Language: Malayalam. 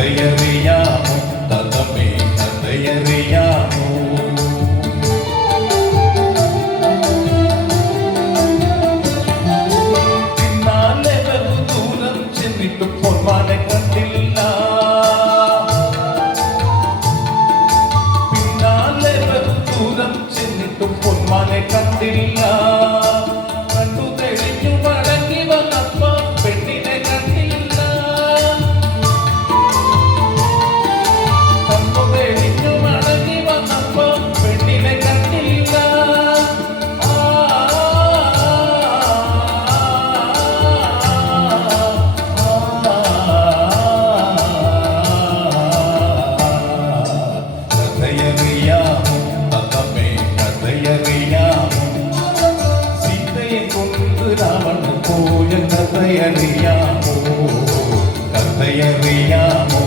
കഥയറിയാമോ തതമേ കഥയറിയാമോ പിന്നാലെ ബഹുദൂരം ചെന്നിട്ടും പൊന്മാനെ കണ്ടില്ല പിന്നാലെ ബഹുദൂരം ചെന്നിട്ടും പൊന്മാനെ കണ്ടില്ല